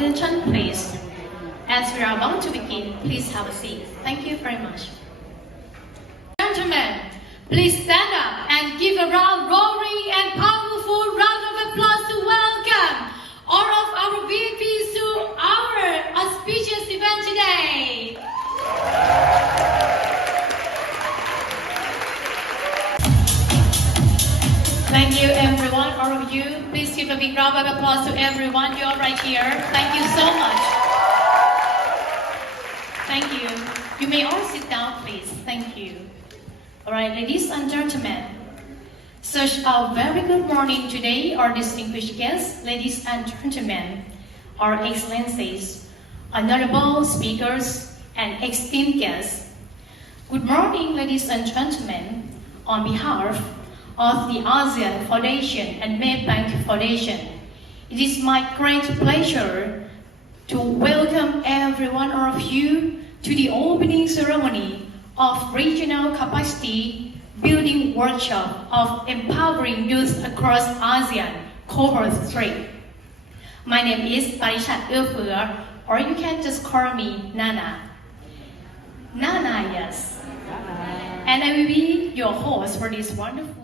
attention, please. As we are about to begin, please have a seat. Thank you very much. Gentlemen, please stand up and give a roaring and powerful round of applause to welcome all of our VIPs to our auspicious event today. Thank you, everyone, all of you. Please give a big round of applause to everyone. You're right here. Thank you so much. Thank you. You may all sit down, please. Thank you. All right, ladies and gentlemen. Such a very good morning today, our distinguished guests, ladies and gentlemen, our excellencies, honorable speakers, and esteemed guests. Good morning, ladies and gentlemen. On behalf of the ASEAN Foundation and MayBank Foundation, it is my great pleasure to welcome every one of you to the opening ceremony of Regional Capacity Building Workshop of Empowering Youth Across ASEAN, Cohort 3. My name is ปริชัดเอื้อเฟื้อ or you can just call me Nana. Nana, yes. And I will be your host for this wonderful